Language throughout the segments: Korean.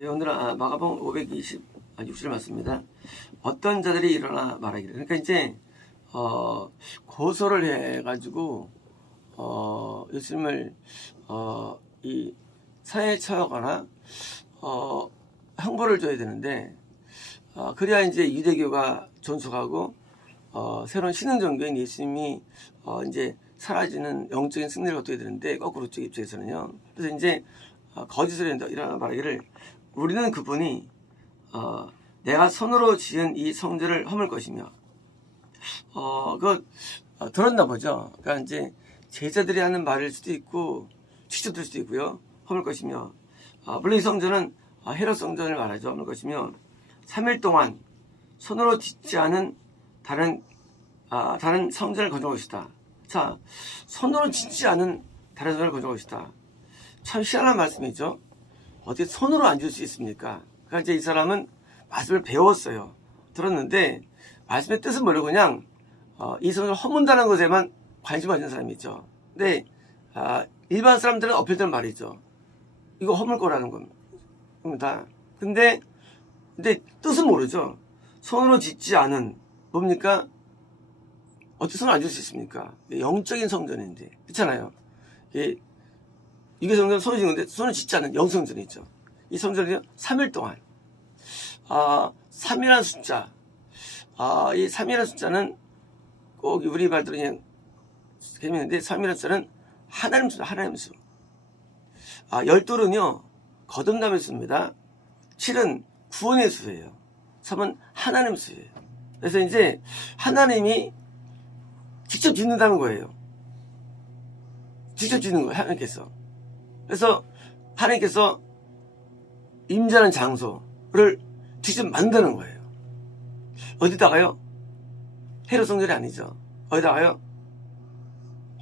예, 오늘은 마가복음 560절 맞습니다. 어떤 자들이 일어나 말하기를. 그러니까 이제 고소를 해가지고 예수님을 이 사회에 처하거나 형벌을 줘야 되는데 그래야 이제 유대교가 존속하고 새로운 신흥 종교인 예수님이 이제 사라지는 영적인 승리를 얻게 되는데 거꾸로 쪽 입장에서는요. 그래서 이제 거짓을 일어나 말하기를 우리는 그분이 내가 손으로 지은 이 성전을 허물 것이며 들었나 보죠. 그러니까 이제 제자들이 하는 말일 수도 있고 직접 들 수도 있고요. 허물 것이며 물론 이 성전은 헤롯 성전을 말하죠. 허물 것이며 3일 동안 손으로 짓지 않은 다른 성전을 건축할 것이다. 자, 손으로 짓지 않은 다른 성전을 건축할 것이다. 참 희한한 말씀이죠. 어떻게 손으로 안 줄 수 있습니까? 그러니까 이제 이 사람은 말씀을 배웠어요. 들었는데 말씀의 뜻은 모르고 그냥 이 성전을 허문다는 것에만 관심 가진 사람이 있죠. 근데 일반 사람들은 어필되는 말이죠. 이거 허물 거라는 겁니다. 근데 뜻은 모르죠. 손으로 짓지 않은 뭡니까? 어떻게 손을 안 줄 수 있습니까? 영적인 성전인데 그렇잖아요. 이게 성전 손을 짓는 건데 손을 짓지 않는 영성전이 있죠. 이 성전은요 3일 동안 3이라는 숫자 이 3이라는 숫자는 꼭 우리 말대로 그냥 재미있는데 3이라는 숫자는 하나님 수다. 하나님 수. 12는요 거듭남의 수입니다. 7은 구원의 수예요. 3은 하나님 수예요. 그래서 이제 하나님이 직접 짓는다는 거예요. 직접 짓는 거예요. 하나님께서. 그래서 하나님께서 임재하는 장소를 직접 만드는 거예요. 어디다가요? 헤롯 성전이 아니죠. 어디다가요?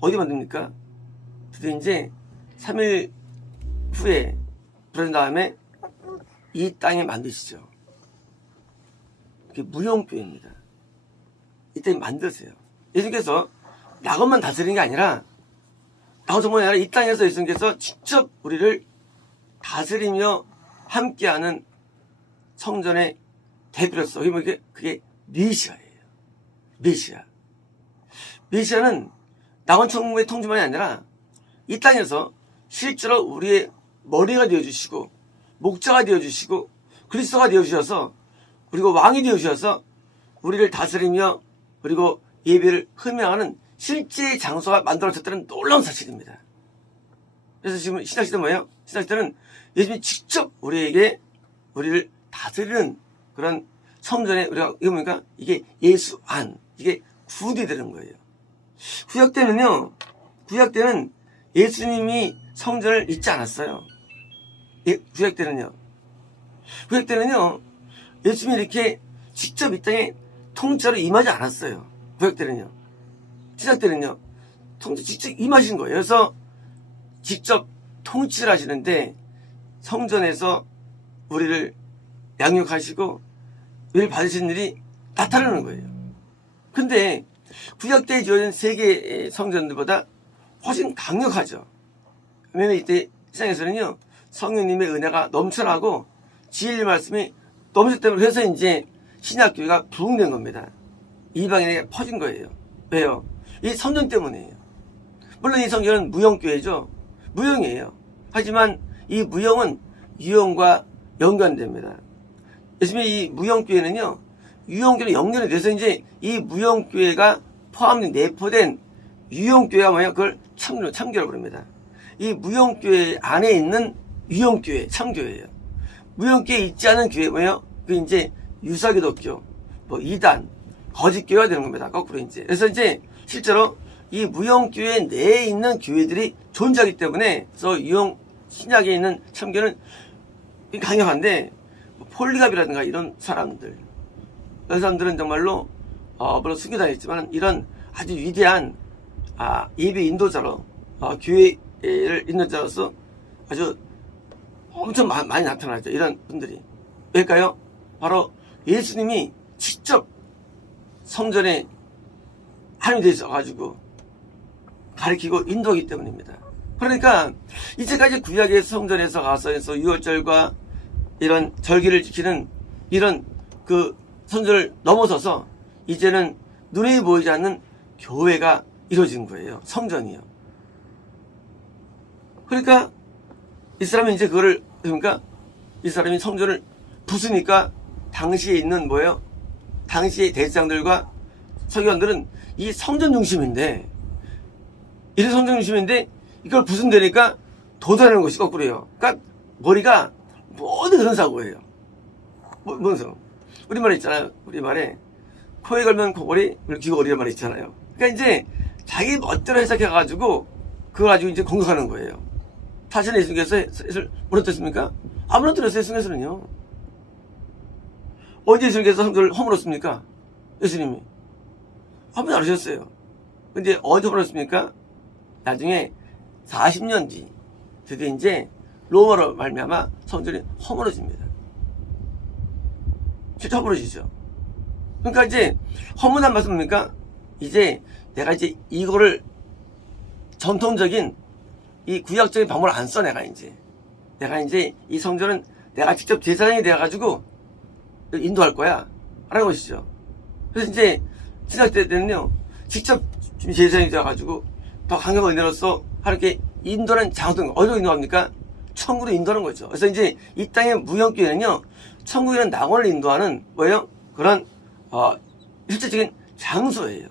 어디 만듭니까? 드디어 이제 3일 후에 그런 다음에 이 땅에 만드시죠. 그게 무용교회입니다. 이 땅에 만드세요. 예수님께서 낙원만 다스리는 게 아니라 정말 아니라 이 땅에서 예수님께서 직접 우리를 다스리며 함께하는 성전의 대표로서 그게 메시아예요. 메시아는 낙원 천국의 통치만이 아니라 이 땅에서 실제로 우리의 머리가 되어주시고 목자가 되어주시고 그리스도가 되어주셔서 그리고 왕이 되어주셔서 우리를 다스리며 그리고 예배를 흠양하는 실제의 장소가 만들어졌다는 놀라운 사실입니다. 그래서 지금 신학시대 뭐예요? 신학시대는 예수님이 직접 우리를 다스리는 그런 성전에 우리가 이거 뭡니까? 이게 예수 안, 이게 구원이 되는 거예요. 구약 때는 예수님이 성전을 잊지 않았어요. 구약 때는요 예수님이 이렇게 직접 이 땅에 통치하러 임하지 않았어요. 구약 때는요. 신약 때는요 직접 임하신 거예요. 그래서 직접 통치를 하시는데 성전에서 우리를 양육하시고 우리를 받으시는 일이 나타나는 거예요. 근데 구약 때 지어진 세계 성전들보다 훨씬 강력하죠. 왜냐면 이때 세상에서는요 성령님의 은혜가 넘쳐나고 진리 말씀이 넘쳤기 때문에 해서 이제 신약교회가 부흥된 겁니다. 이방인에게 퍼진 거예요. 왜요? 이 성전 때문이에요. 물론 이 성전은 무형교회죠. 무형이에요. 하지만 이 무형은 유형과 연관됩니다. 예수님의 이 무형교회는요 유형교회로 연결이 돼서 이제 이 무형교회가 포함된 내포된 유형교회가 뭐예요? 그걸 참교회라고 부릅니다. 이 무형교회 안에 있는 유형교회, 참교회예요. 무형교회에 있지 않은 교회 뭐예요? 그 이제 유사기독교, 이단, 거짓교회가 되는 겁니다. 거꾸로 이제. 그래서 이제 실제로 이 무형교회 내에 있는 교회들이 존재하기 때문에 그래서 신약에 있는 참교회는 강력한데 폴리갑이라든가 이런 사람들은 정말로 물론 숨겨다녔지만 이런 아주 위대한 예배 인도자로 교회를 인도자로서 아주 엄청 많이 나타나죠. 이런 분들이. 왜일까요? 바로 예수님이 직접 성전에 하나님이 되셔가지고 가르치고 인도하기 때문입니다. 그러니까 이제까지 구약의 성전에서 가서 유월절과 이런 절기를 지키는 이런 그 선조를 넘어서서 이제는 눈에 보이지 않는 교회가 이루어진 거예요. 성전이요. 그러니까 이 사람이 이제 그거를, 그러니까 이 사람이 성전을 부수니까 당시에 있는 뭐예요? 당시의 대제장들과 서기관들은 이 성전 중심인데, 이래 성전 중심인데 이걸 부순다니까 도달하는 것이 거꾸로요. 그러니까 머리가 모두 그런 사고예요. 뭔 사고? 우리말에 있잖아요. 우리말에 코에 걸면 코걸이, 귀가 어리란 말이 있잖아요. 그러니까 이제 자기 멋대로 해석해가지고 그걸 가지고 이제 공격하는 거예요. 사실 예수님께서 무너뜨렸습니까? 안 무너뜨렸어요. 예수님께서는요. 언제 예수님께서 성전을 허물었습니까? 예수님이 한 번 안 하셨어요. 근데 언제 허물었습니까? 나중에 40년 뒤 드디어 이제 로마로 말미암아 성전이 허물어집니다. 실제 허물어지죠. 그러니까 이제 허물한 말씀 뭡니까? 이제 내가 이제 이거를 전통적인 이 구약적인 방법을 안 써. 내가 이제 이 성전은 내가 직접 제사장이 되어가지고 인도할 거야 라는 것이죠. 그래서 이제 신학 때는요 직접 제사장이 되어가지고 더 강력한 은혜로서 하나님께 인도하는 장소는 어디로 인도합니까? 천국으로 인도하는 거죠. 그래서 이제 이 땅의 무형교회는요 천국에는 낙원을 인도하는 뭐예요? 그런 실제적인 장소예요.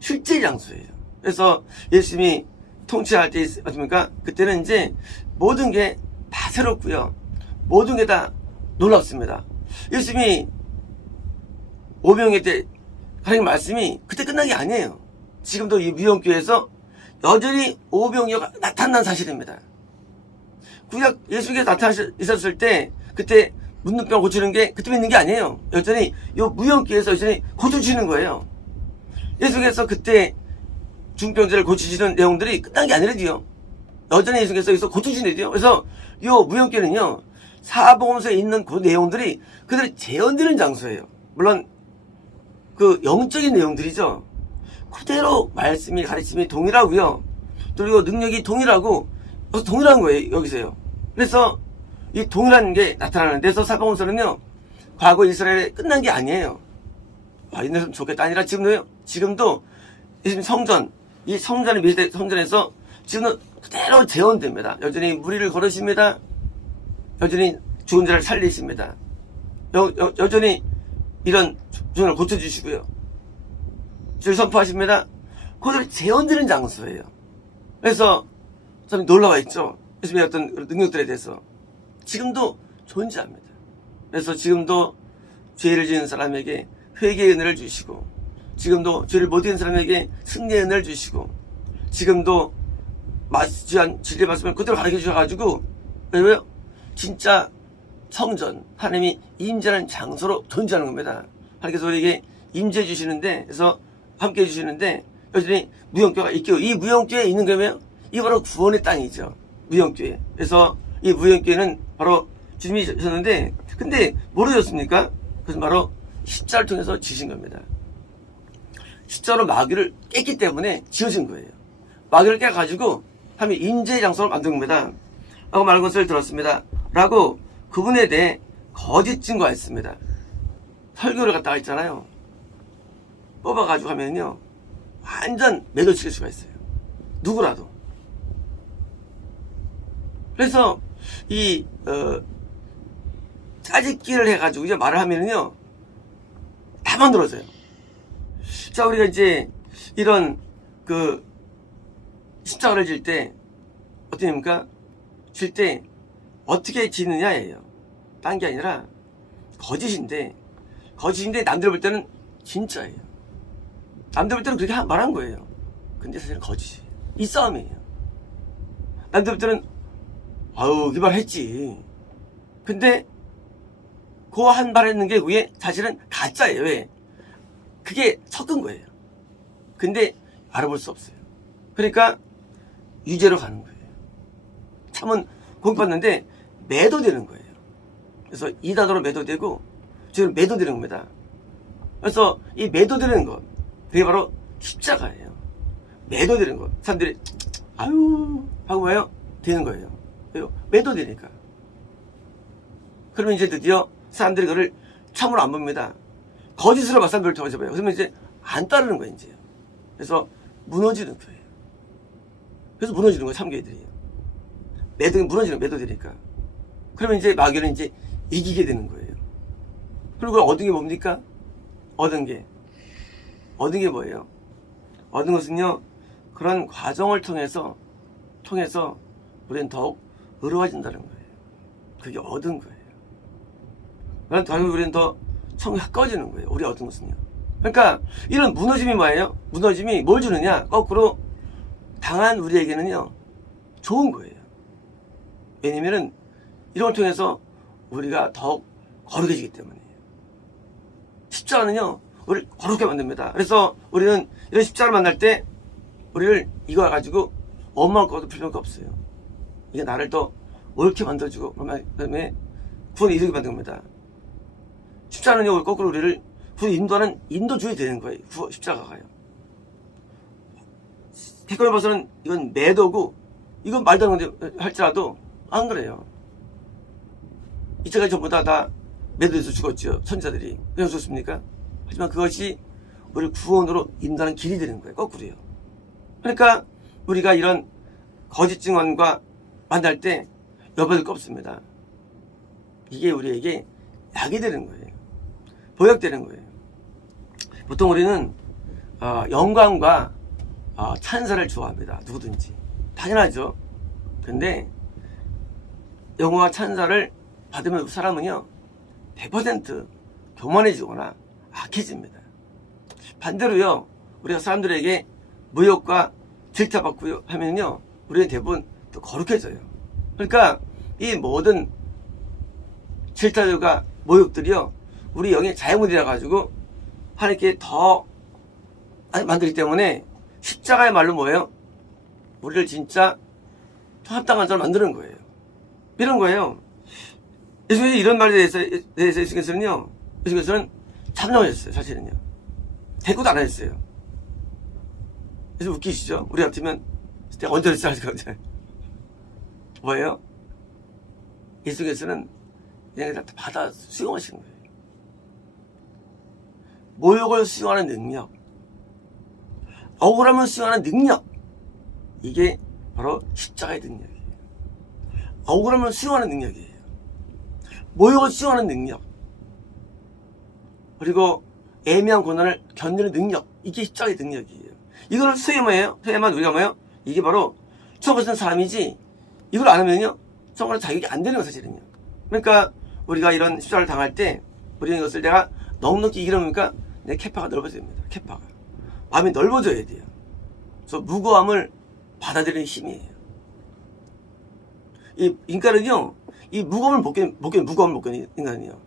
실제 장소예요. 그래서 예수님이 통치할 때 어떻습니까? 그때는 이제 모든 게 다 새롭고요. 모든 게 다 놀랍습니다. 예수님이 오병이어 때 하나님 말씀이 그때 끝난 게 아니에요. 지금도 이 무형교회에서 여전히 오병이어가 나타난 사실입니다. 구약 예수님께서 나타나셨을 때 그때 묻는 병 고치는 게 그때 있는 게 아니에요. 여전히 이 무형교회에서 여전히 고쳐주시는 거예요. 예수님께서 그때 중병자를 고치시는 내용들이 끝난 게 아니라도요. 여전히 예수님께서 여기서 고쳐주시는데요. 그래서 이 무형교회는요. 사복음서에 있는 그 내용들이 그대로 재현되는 장소예요. 물론 그 영적인 내용들이죠. 그대로 말씀이 가르침이 동일하고요. 그리고 능력이 동일하고 동일한 거예요. 여기서요. 그래서 이 동일한 게 나타나는 데서 사복음서는요. 과거 이스라엘에 끝난 게 아니에요. 이랬으면 좋겠다 아니라 지금도 성전 이 성전의 미세 성전에서 지금은 그대로 재현됩니다. 여전히 무리를 걸으십니다. 여전히 죽은 자를 살리십니다. 여전히 이런 중을 고쳐주시고요. 주를 선포하십니다. 그들이 재현되는 장소예요. 그래서 참 놀라워 있죠. 예수님의 어떤 능력들에 대해서 지금도 존재합니다. 그래서 지금도 죄를 지은 사람에게 회개의 은혜를 주시고 지금도 죄를 못 지은 사람에게 승리의 은혜를 주시고 지금도 진리의 말씀을 그대로 가르쳐 주셔가지고 왜요? 진짜 성전 하나님이 임재하는 장소로 존재하는 겁니다. 하나님께서 우리에게 임재해 주시는데 그래서 함께 해 주시는데 여전히 무형교회가 있고 이 무형교회에 있는 거면 이 바로 구원의 땅이죠. 무형교회. 그래서 이 무형교회는 바로 주님이 주셨는데 근데 뭐로 줬습니까? 그것은 바로 십자를 통해서 지신 겁니다. 십자로 마귀를 깼기 때문에 지어진 거예요. 마귀를 깨가지고 하나님이 임재의 장소를 만든 겁니다. 라고 말한 것을 들었습니다. 라고 그분에 대해 거짓 증거했습니다. 설교를 갖다가 있잖아요. 뽑아가지고 하면요. 완전 매도시킬 수가 있어요. 누구라도. 그래서 이 짜집기를 해가지고 이제 말을 하면요. 다 만들어져요. 자, 우리가 이제 이런 그 십자가를 질 때 어떻게 됩니까? 질 때 어떻게 지느냐예요. 딴 게 아니라 거짓인데 남들 볼 때는 진짜예요. 남들 볼 때는 그렇게 말한 거예요. 근데 사실은 거짓이에요. 이 싸움이에요. 남들 볼 때는 그 말 했지. 근데 그 한 말 했는 게 그게 사실은 가짜예요. 왜? 그게 섞은 거예요. 근데 알아볼 수 없어요. 그러니까 유죄로 가는 거예요. 참은 공격받는데 매도되는 거예요. 그래서 이단으로 매도되고 지금 매도되는 겁니다. 그래서 이 매도되는 것 그게 바로 십자가예요. 매도되는 것 사람들이 아유 하고 뭐예요? 되는 거예요. 왜요? 매도되니까. 그러면 이제 드디어 사람들이 그걸 참으로 안 봅니다. 거짓으로 막 사람들을 더해줘봐요. 그러면 이제 안 따르는 거예요, 이제. 그래서 무너지는 거예요. 그래서 무너지는 거예요, 참교회들이. 무너지는 매도되니까. 그러면 이제 마귀는 이제 이기게 되는 거예요. 그리고 얻은 게 뭡니까? 얻은 게 뭐예요? 얻은 것은요, 그런 과정을 통해서 우리는 더욱 의로워진다는 거예요. 그게 얻은 거예요. 그런 다음에 우리는 더 성이 가까워지는 거예요. 우리 얻은 것은요. 그러니까 이런 무너짐이 뭐예요? 무너짐이 뭘 주느냐? 거꾸로 당한 우리에게는요, 좋은 거예요. 왜냐면은 이런 걸 통해서 우리가 더욱 거룩해지기 때문이에요. 십자가는요, 우리를 거룩하게 만듭니다. 그래서 우리는 이런 십자가를 만날 때 우리를 이거 가지고 원망할 것도 필요가 없어요. 이게 나를 더 옳게 만들어주고 그다음에 구원에 이르게 만든 겁니다. 십자가는요, 거꾸로 우리를 구원에 인도하는 인도주의 되는 거예요. 십자가가요. 객관에 봐서는 이건 매도고 이건 말도 안 되는 건데 할지라도 안 그래요. 이때까지 전부 다 매도해서 죽었죠. 천자들이. 왜 죽었습니까? 하지만 그것이 우리를 구원으로 인도하는 길이 되는 거예요. 거꾸로요. 그러니까 우리가 이런 거짓 증언과 만날 때 여봐둘 거 없습니다. 이게 우리에게 약이 되는 거예요. 보약되는 거예요. 보통 우리는 영광과 찬사를 좋아합니다. 누구든지. 당연하죠. 근데 영광과 찬사를 받으면 사람은요, 100% 교만해지거나 악해집니다. 반대로요, 우리가 사람들에게 모욕과 질타받고 하면요, 우리는 대부분 또 거룩해져요. 그러니까 이 모든 질타들과 모욕들이요, 우리 영의 자유물이라 가지고 하나님께 더 만들기 때문에 십자가의 말로 뭐예요? 우리를 진짜 합당한 자로 만드는 거예요. 이런 거예요. 예수님이 이런 말에 대해서 예수님께서는 참정하셨어요. 사실은요. 대꾸도 안 하셨어요. 그래서 웃기시죠? 우리 같으면 언제 그랬어? 할 거죠. 뭐예요? 예수께서는 그냥 다 받아 수용하시는 거예요. 모욕을 수용하는 능력, 억울함을 수용하는 능력, 이게 바로 십자가의 능력이에요. 억울함을 수용하는 능력이에요. 모욕을 수용하는 능력, 그리고 애매한 고난을 견디는 능력, 이게 십자가의 능력이에요. 이걸 수행하면 우리가 뭐예요? 이게 바로 천국 같은 사람이지, 이걸 안 하면요, 천국은 자격이 안 되는 거 사실은요. 그러니까 우리가 이런 십자가를 당할 때 우리는 이것을 내가 넉넉히 이기려니까 내 캐파가 넓어져야 됩니다. 캐파가 마음이 넓어져야 돼요. 그래서 무거움을 받아들이는 힘이에요. 이 인간은요, 이 무거움을 못 견디는 인간이요.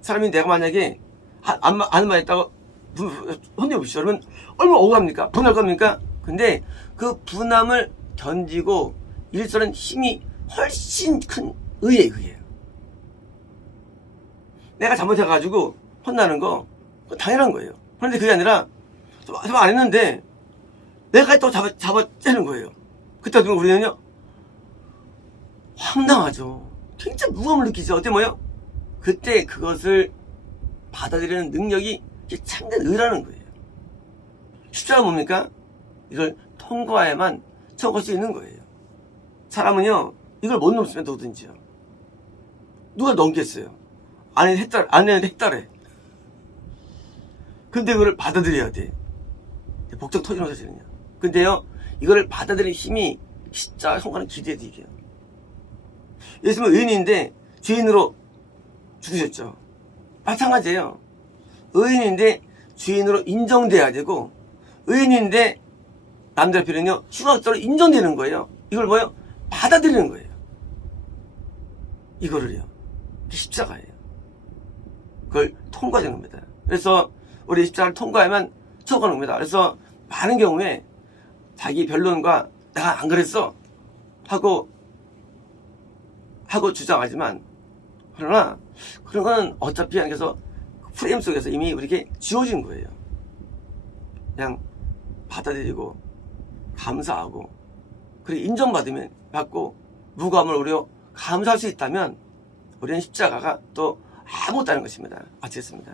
사람이 내가 만약에 아는 말 했다고 혼내보시죠. 그러면 얼마나 억울합니까? 분할 겁니까? 근데 그 분함을 견디고 일서는 힘이 훨씬 큰 의예요. 내가 잘못해가지고 혼나는 거 당연한 거예요. 그런데 그게 아니라 좀 안 했는데 내가 또 잡아째는 거예요. 그때 우리는요, 황당하죠. 굉장히 무거움을 느끼죠. 어때 뭐요? 그때 그것을 받아들이는 능력이 참된 의라는 거예요. 십자가 뭡니까? 이걸 통과해야만 천국할 수 있는 거예요. 사람은요, 이걸 못 넘으면 누구든지요. 누가 넘겠어요? 아내는 했다래. 근데 그걸 받아들여야 돼. 복잡 터지는 사실은요. 근데요, 이거를 받아들이는 힘이 진짜 성과는 기대해 드릴게요. 예수님은 의인인데 죄인으로 죽으셨죠. 마찬가지예요. 의인인데 죄인으로 인정돼야 되고, 의인인데 남들 앞에는요, 흉악자로 인정되는 거예요. 이걸 뭐예요? 받아들이는 거예요. 이거를요. 십자가예요. 그걸 통과하는 겁니다. 그래서 우리 십자가를 통과하면 천국가는 겁니다. 그래서 많은 경우에 자기 변론과 내가 안 그랬어 하고 주장하지만, 그러나 그런 건 어차피 하나님께서 프레임 속에서 이미 우리에게 지워진 거예요. 그냥 받아들이고 감사하고 그리고 인정받고 무감을 우려 감사할 수 있다면 우리는 십자가가 또 아무것도 아닌 것입니다. 마치겠습니다.